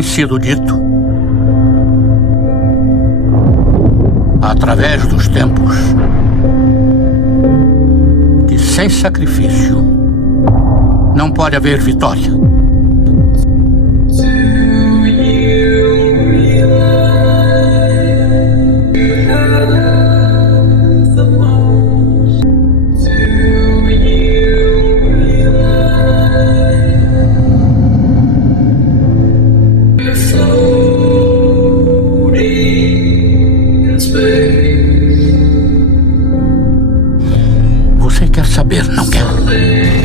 tem sido dito. Através dos tempos, que sem sacrifício não pode haver vitória. Você quer saber, não quer?